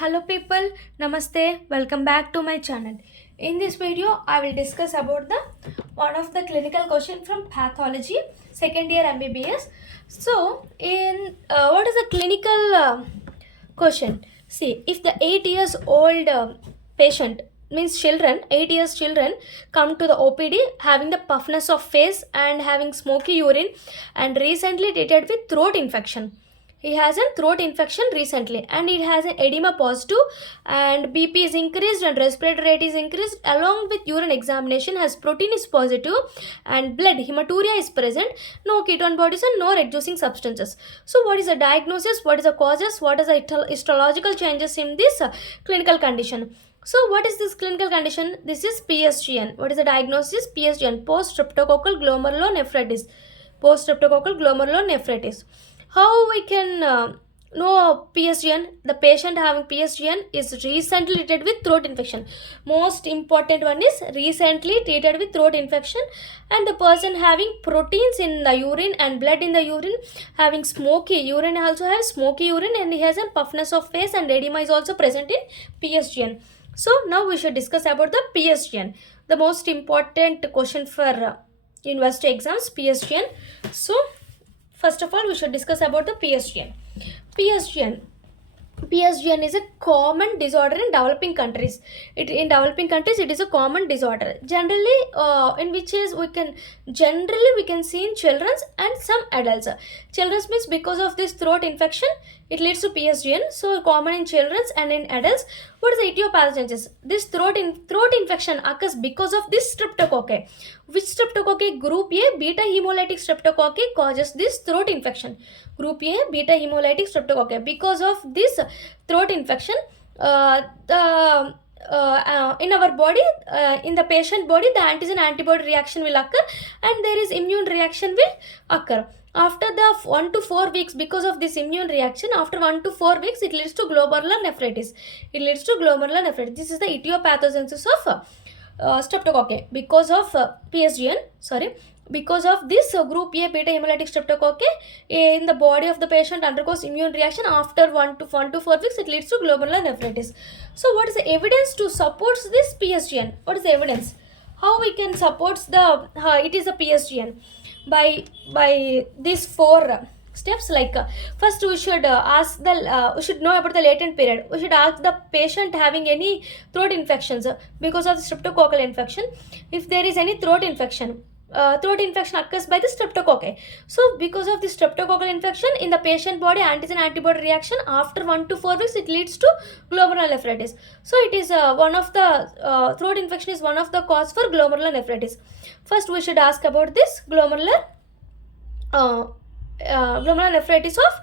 Hello people, Namaste, welcome back to my channel. In this video, I will discuss about the one of the clinical question from pathology, second year MBBS. So, in what is the clinical question? See, if the 8 years old patient means children, 8 years children come to the OPD having the puffness of face and having smoky urine and recently treated with throat infection. He has a throat infection recently and it has an edema positive and BP is increased and respiratory rate is increased along with urine examination has protein is positive and blood hematuria is present, no ketone bodies and no reducing substances. So what is the diagnosis, what is the causes, what is the histological changes in this clinical condition? So what is this clinical condition? This is PSGN. What is the diagnosis? PSGN, post streptococcal glomerulonephritis. Post streptococcal glomerulonephritis. How we can know PSGN? The patient having PSGN is recently treated with throat infection. Most important one is recently treated with throat infection, and the person having proteins in the urine and blood in the urine, having smoky urine, also has smoky urine, and he has a puffness of face and edema is also present in PSGN. So now we should discuss about the PSGN, the most important question for university exams, PSGN. So first of all, we should discuss about the PSGN. PSGN. PSGN is a common disorder in developing countries. In developing countries, it is a common disorder. Generally, in which is we can see in children and some adults. Children means because of this throat infection, it leads to PSGN. So common in children and in adults. What is the etiopathogenesis? This throat infection occurs because of this streptococci. Which streptococci? Group A beta hemolytic streptococci causes this throat infection. Group A beta hemolytic streptococci. Because of this throat infection, in our body, in the patient body, the antigen antibody reaction will occur and there is immune reaction will occur. After the 1 to 4 weeks, because of this immune reaction, after 1 to 4 weeks, it leads to glomerular nephritis. It leads to glomerular nephritis. This is the etiopathogenesis of streptococci because of PSGN. Because of this group A beta hemolytic streptococci in the body of the patient undergoes immune reaction after 1 to 4 weeks, it leads to glomerular nephritis. So what is the evidence to support this PSGN? What is the evidence? How we can support the it is a PSGN? By these four steps. Like first we should ask we should know about the latent period. We should ask the patient having any throat infections because of the streptococcal infection. If there is any throat infection occurs by the streptococci. So because of the streptococcal infection in the patient body, antigen antibody reaction after 1 to 4 weeks, it leads to glomerular nephritis. So it is one of the throat infection is one of the cause for glomerular nephritis. First we should ask about this glomerular nephritis of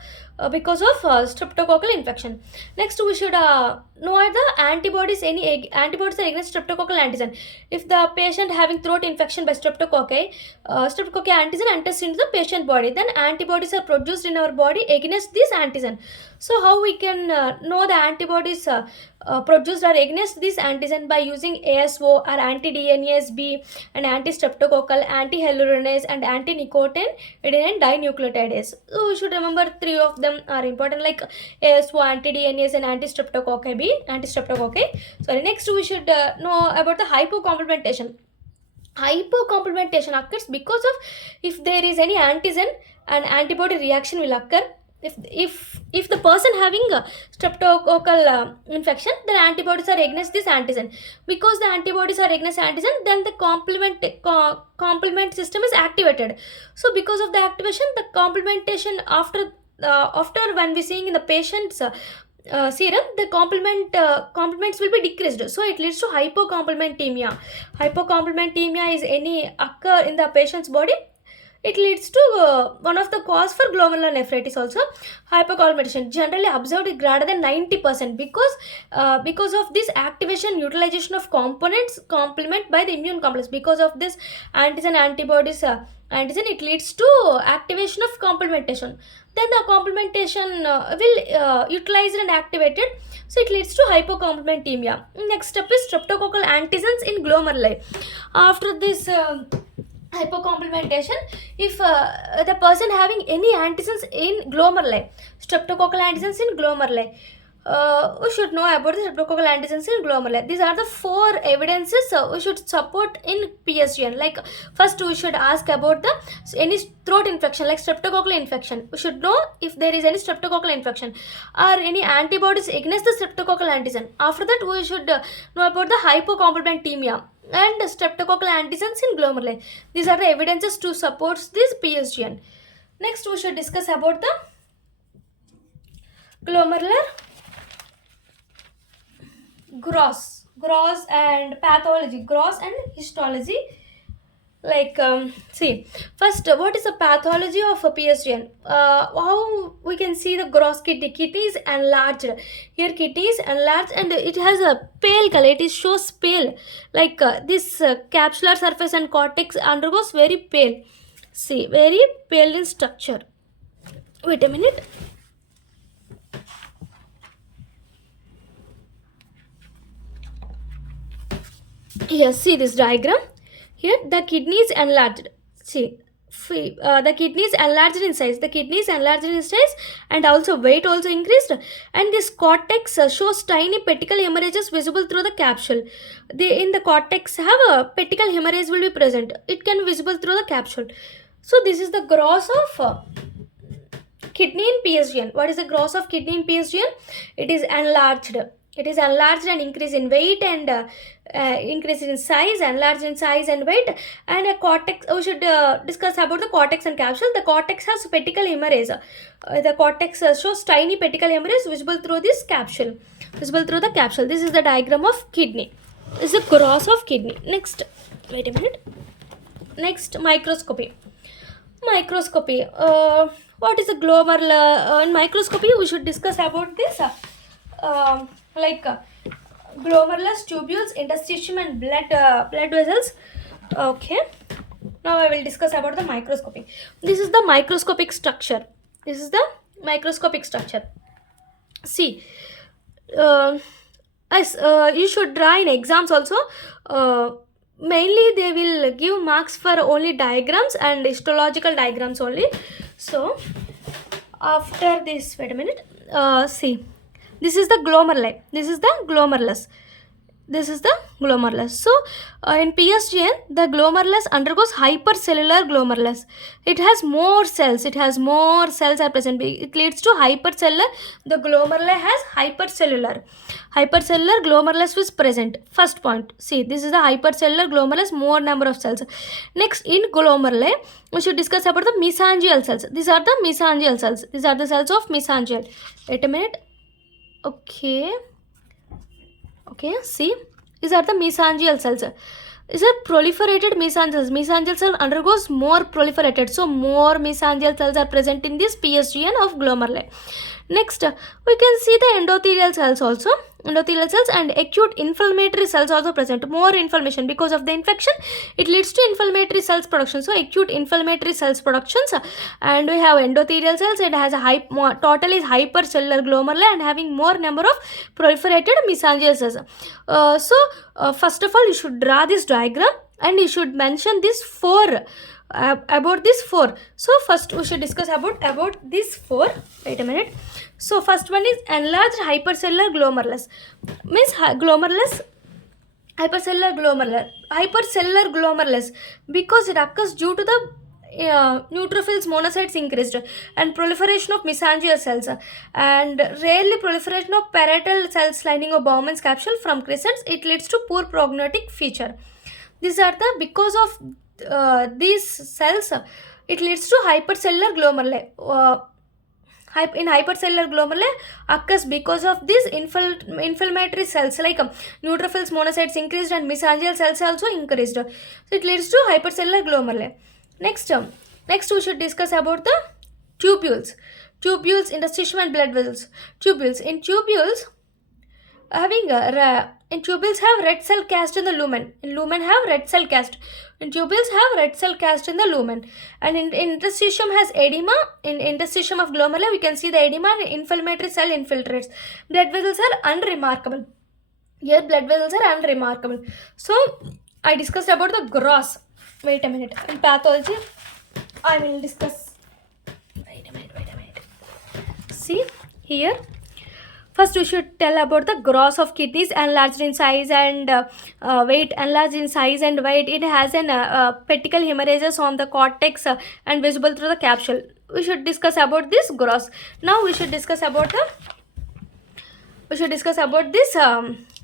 because of streptococcal infection. Next we should know the antibodies. Any antibodies are against streptococcal antigen. If the patient having throat infection by streptococci antigen enters into the patient body, then antibodies are produced in our body against this antigen. So how we can know the antibodies produced are against this antigen? By using ASO or anti-DNase B and anti-streptococcal, anti-hyaluronase and anti-nicotine adenine dinucleotidase. So we should remember three of them are important, like ASO, anti-DNase and anti-streptococci. Next we should know about the hypocomplementation. Hypocomplementation occurs because of if there is any antigen and antibody reaction will occur. If the person having a streptococcal infection, then antibodies are against this antigen. Because the antibodies are against antigen, then the complement system is activated. So because of the activation, the complementation after when we seeing in the patient's serum, the complements will be decreased. So it leads to hypocomplementemia. Hypocomplementemia is any occur in the patient's body. It leads to one of the cause for glomerular nephritis also. Hypocomplementation generally observed greater than 90% because of this activation utilization of components complement by the immune complex. Because of this antigen antibodies antigen, it leads to activation of complementation. Then the complementation will utilized and activated, so it leads to hypocomplementemia. Next step is streptococcal antigens in glomeruli. After this hypocomplementation, if the person having any antigens in glomeruli, streptococcal antigens in glomeruli, we should know about the streptococcal antigens in glomeruli. These are the 4 evidences we should support in PSGN. Like first we should ask about the any throat infection like streptococcal infection. We should know if there is any streptococcal infection or any antibodies against the streptococcal antigen. After that we should know about the hypocomplementemia and streptococcal antigens in glomeruli. These are the evidences to support this PSGN. Next we should discuss about the glomerular gross and pathology, gross and histology. Like see, first what is the pathology of a PSGN? How we can see the gross kidney is enlarged. Here kidney is enlarged and it has a pale color. It shows pale, like this capsular surface and cortex undergoes very pale. See, very pale in structure. Wait a minute. Here, see this diagram. Here the kidney is enlarged. See, the kidney is enlarged in size. The kidney is enlarged in size and also weight also increased. And this cortex shows tiny pedicle hemorrhages visible through the capsule. In the cortex have a pedicle hemorrhage will be present. It can be visible through the capsule. So this is the gross of kidney in PSGN. What is the gross of kidney in PSGN? It is enlarged. It is enlarged and increase in weight and increase in size, enlarged in size and weight. And a cortex, we should discuss about the cortex and capsule. The cortex has pedicle hemorrhage. The cortex shows tiny pedicle hemorrhage visible through this capsule. Visible through the capsule. This is the diagram of kidney. This is the gross of kidney. Next, wait a minute. Next, microscopy. Microscopy. What is a glomerular? In microscopy, we should discuss about this. Glomerulus, tubules, interstitium and blood vessels. Okay. Now I will discuss about the microscopy. This is the microscopic structure. This is the microscopic structure. See, as you should draw in exams also. Mainly they will give marks for only diagrams and histological diagrams only. So after this, wait a minute. See. This is the glomeruli. This is the glomerulus. This is the glomerulus. So, in PSGN, the glomerulus undergoes hypercellular glomerulus. It has more cells. It has more cells are present. It leads to hypercellular. The glomeruli has hypercellular. Hypercellular glomerulus is present. First point. See, this is the hypercellular glomerulus, more number of cells. Next, in glomeruli, we should discuss about the mesangial cells. These are the mesangial cells. These are the cells of mesangial. Wait a minute. Okay, see, these are the mesangial cells. These are proliferated mesangial cells. Mesangial cell undergoes more proliferated, so more mesangial cells are present in this PSGN of glomeruli. Next, we can see the endothelial cells also. Endothelial cells and acute inflammatory cells also present. More inflammation because of the infection, it leads to inflammatory cells production. So acute inflammatory cells productions, and we have endothelial cells. It has a total is hypercellular glomeruli and having more number of proliferated mesangial cells. First of all, you should draw this diagram and you should mention this 4. About this 4. So first we should discuss about this 4. Wait a minute. So first one is enlarged hypercellular glomerulus. Means glomerulus, hypercellular glomerulus, because it occurs due to the neutrophils monocytes increased and proliferation of mesangial cells and rarely proliferation of parietal cells lining of Bowman's capsule from crescents. It leads to poor prognostic feature. These are the because of these cells, it leads to hypercellular glomeruli. In hypercellular glomeruli occurs because of these inflammatory cells like neutrophils monocytes increased and mesangial cells also increased. So it leads to hypercellular glomeruli. Next we should discuss about the tubules, interstitium and blood vessels. Tubules. In tubules have red cell cast in the lumen. In lumen have red cell cast. In tubules have red cell cast in the lumen. And in interstitium has edema. In interstitium of glomeruli we can see the edema and inflammatory cell infiltrates. Blood vessels are unremarkable. Here blood vessels are unremarkable. So I discussed about the gross. Wait a minute. In pathology I will discuss. Wait a minute. See here. First, we should tell about the gross of kidneys enlarged in size and weight. Enlarged in size and weight, it has an pedicle hemorrhages on the cortex and visible through the capsule. We should discuss about this gross. Now we should discuss about this.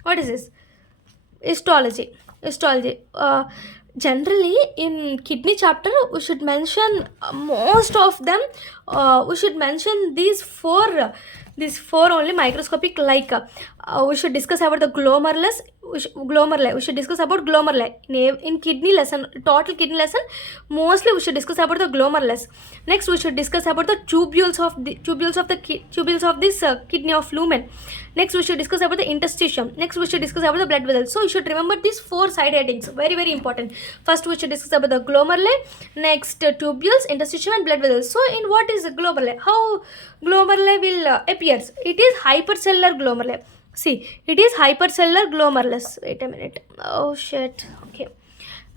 What is this? Histology. Generally, in kidney chapter, we should mention most of them. We should mention these four only microscopic, like we should discuss about the glomerulus. We should discuss about glomeruli in kidney lesson, total kidney lesson. Mostly we should discuss about the glomerulus. Next, we should discuss about the tubules of this kidney of lumen. Next, we should discuss about the interstitium. Next, we should discuss about the blood vessels. So you should remember these four side headings, very very important. First, we should discuss about the glomeruli. Next, tubules, interstitium, and blood vessels. So in what is glomeruli? How glomeruli will appears? It is hypercellular glomeruli. See, it is hypercellular glomerulus. Wait a minute. Oh shit. Okay.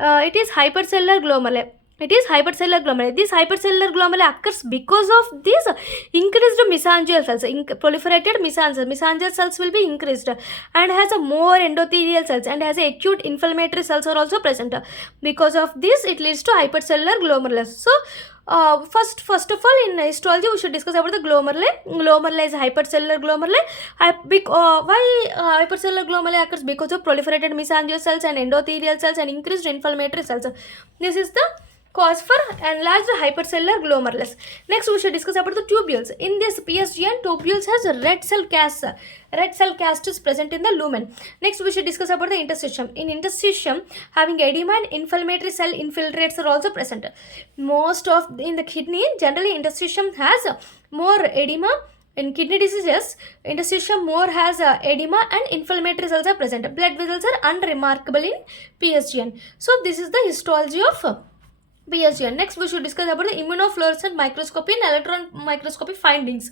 It is hypercellular glomeruli. This hypercellular glomeruli occurs because of these increased mesangial cells. Proliferated mesangial cells will be increased, and has a more endothelial cells, and has a acute inflammatory cells are also present. Because of this, it leads to hypercellular glomerulus. So first of all, in histology, we should discuss about the glomeruli. Glomeruli is hypercellular glomeruli. Why hypercellular glomeruli occurs? Because of proliferated mesangial cells and endothelial cells and increased inflammatory cells. This is the cause for enlarged hypercellular glomerulus. Next, we should discuss about the tubules. In this PSGN, tubules has red cell cast. Red cell cast is present in the lumen. Next, we should discuss about the interstitium. In interstitium, having edema and inflammatory cell infiltrates are also present. Most of in the kidney, generally interstitium has more edema. In kidney diseases, interstitium more has edema and inflammatory cells are present. Blood vessels are unremarkable in PSGN. So this is the histology of PSGN. Next, we should discuss about the immunofluorescent microscopy and electron microscopy findings.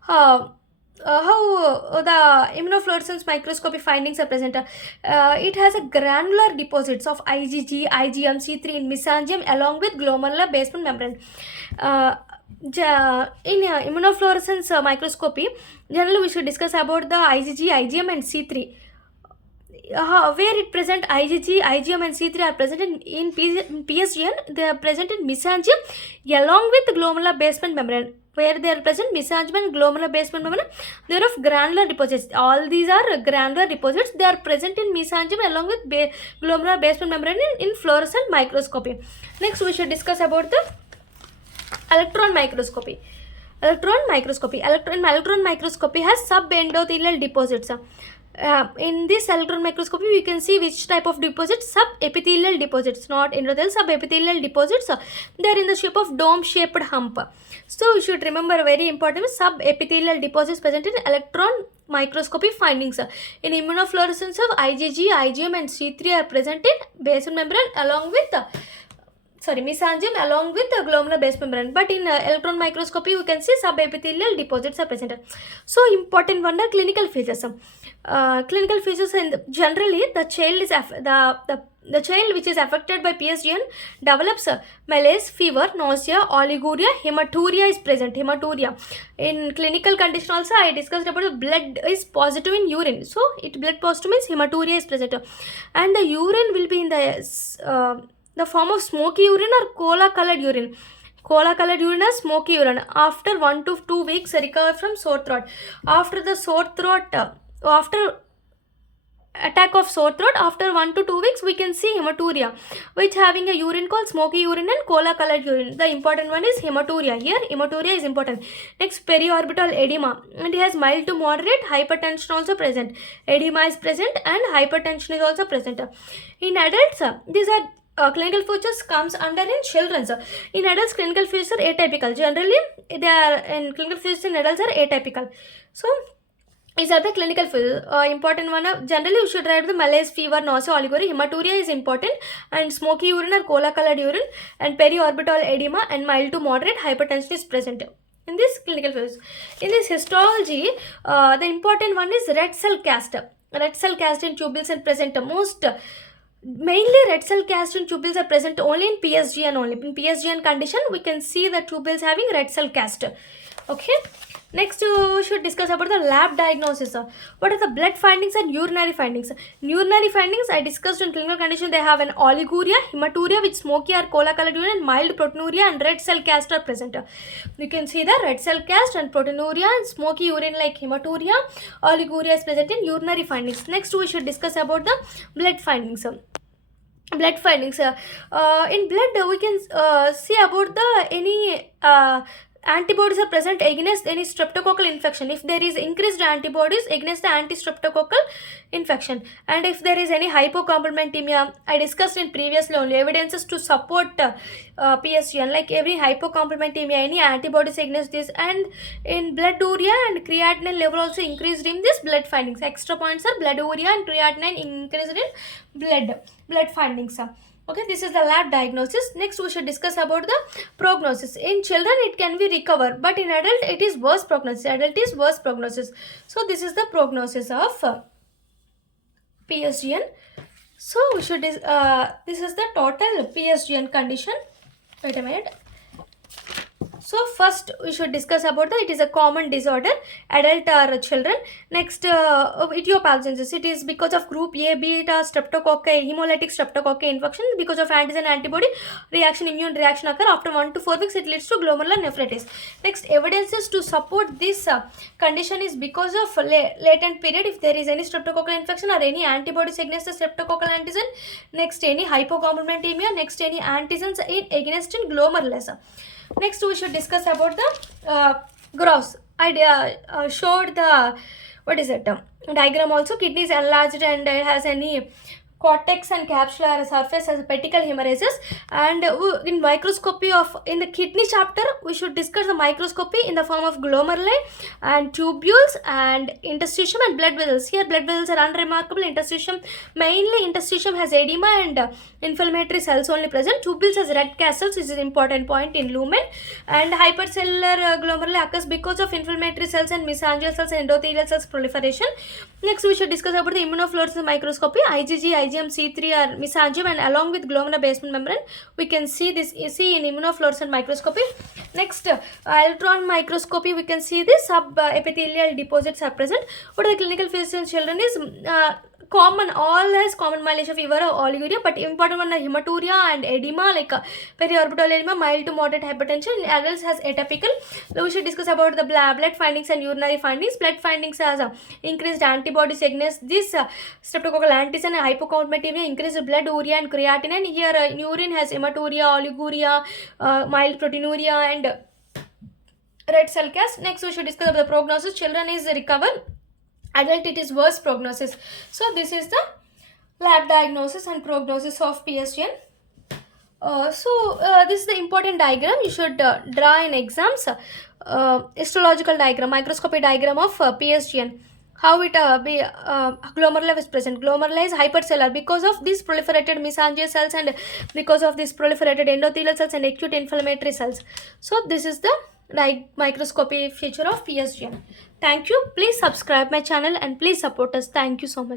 How the immunofluorescence microscopy findings are present. It has a granular deposits of IgG, IgM, C3 in mesangium along with glomerular basement membrane. In immunofluorescence microscopy, generally we should discuss about the IgG, IgM and C3. Where it present IgG, IgM and C3 are present in PSGN, they are present in mesangium along with glomerular basement membrane. Where they are present, mesangium and glomerular basement membrane, they are of granular deposits. All these are granular deposits. They are present in mesangium along with glomerular basement membrane in fluorescent microscopy. Next, we should discuss about the electron microscopy. Electron microscopy has subendothelial deposits. In this electron microscopy, we can see which type of deposits, subepithelial deposits, not endothelial, subepithelial deposits. They are in the shape of dome-shaped hump. So you should remember very important subepithelial deposits present in electron microscopy findings. In immunofluorescence of IgG, IgM and C3 are present in basement membrane along with mesangium along with the glomerular base membrane. But in electron microscopy, we can see subepithelial deposits are present. So important one are clinical features. Clinical features, and generally the child is the child which is affected by PSGN develops malaise, fever, nausea, oliguria, hematuria is present. Hematuria. In clinical condition also, I discussed about the blood is positive in urine. So blood positive means hematuria is present, and the urine will be in the form of smoky urine or cola colored urine. Cola colored urine or smoky urine. After 1 to 2 weeks, recover from sore throat. After the sore throat, after attack of sore throat, after 1 to 2 weeks, we can see hematuria, which having a urine called smoky urine and cola colored urine. The important one is hematuria. Here, hematuria is important. Next, periorbital edema, and it has mild to moderate hypertension also present. Edema is present and hypertension is also present. In adults, these are clinical features comes under in children. In adults, clinical features are atypical. Generally, they are in clinical features in adults are atypical. So these are the clinical features. Important one. Generally, you should write the malaise, fever, nausea, oliguria. Hematuria is important, and smoky urine or cola colored urine, and periorbital edema and mild to moderate hypertension is present in this clinical features. In this histology, the important one is red cell cast. Red cell cast in tubules and present mainly red cell cast in tubules are present only in PSGN only. In PSGN condition, we can see the tubules having red cell cast. Okay. Next, we should discuss about the lab diagnosis. What are the blood findings and urinary findings? In urinary findings, I discussed in clinical condition, they have an oliguria, hematuria with smoky or cola colored urine, and mild proteinuria and red cell cast are present. You can see the red cell cast and proteinuria and smoky urine like hematuria, oliguria is present in urinary findings. Next, we should discuss about the blood findings. Blood findings, in blood we can see about the any antibodies are present against any streptococcal infection. If there is increased antibodies against the anti-streptococcal infection, and if there is any hypocomplementemia, I discussed in previously only evidences to support PSGN, like every hypocomplementemia, any antibodies against this, and in blood urea and creatinine level also increased in this blood findings. Extra points are blood urea and creatinine increased in blood findings. Okay, this is the lab diagnosis. Next, we should discuss about the prognosis. In children, it can be recovered, but in adult, it is worse prognosis. Adult is worse prognosis. So, this is the prognosis of PSGN. So, we should this is the total PSGN condition. Wait a minute. So first we should discuss about it is a common disorder, adult or children. Next, idiopathogenesis. It is because of group A, beta streptococci, hemolytic streptococci infection. Because of antigen antibody reaction, immune reaction occur after 1 to 4 weeks. It leads to glomerular nephritis. Next, evidences to support this condition is because of latent period. If there is any streptococcal infection or any antibodies against the streptococcal antigen. Next, any hypocomplementemia. Next, any antigens against in glomerulus. Next, we should discuss about the gross. I showed the diagram also. Kidney is enlarged and it has any cortex and capsular surface as pedicle hemorrhages. And in microscopy in the kidney chapter, we should discuss the microscopy in the form of glomeruli and tubules and interstitium and blood vessels. Here blood vessels are unremarkable. Mainly interstitium has edema and inflammatory cells only present. Tubules has red cells, which is an important point in lumen. And hypercellular glomeruli occurs because of inflammatory cells and mesangial cells and endothelial cells proliferation. Next, we should discuss about the immunofluorescence microscopy. IgG, IgM, C3 are mesangium, and along with glomerular basement membrane, we can see in immunofluorescence microscopy. Next, electron microscopy, we can see the subepithelial deposits are present. What are the clinical features in children is common, all has common myelinating fever or oliguria, but important one are hematuria and edema like periorbital edema, mild to moderate hypertension. In adults has atypical. So we should discuss about the blood findings and urinary findings. Blood findings has increased antibodies against this streptococcal antigen and hypocomplementemia, increased blood urea and creatinine. Here in urine has hematuria, oliguria, mild proteinuria and red cell cast. Next, we should discuss about the prognosis. Children is recover. Adult, it is worse prognosis. So this is the lab diagnosis and prognosis of PSGN. This is the important diagram you should draw in exams. Histological diagram, microscopy diagram of PSGN. How it glomeruli is present. Glomeruli is hypercellular because of these proliferated mesangial cells and because of these proliferated endothelial cells and acute inflammatory cells. So this is the microscopy feature of PSGN. Thank you. Please subscribe my channel and please support us. Thank you so much.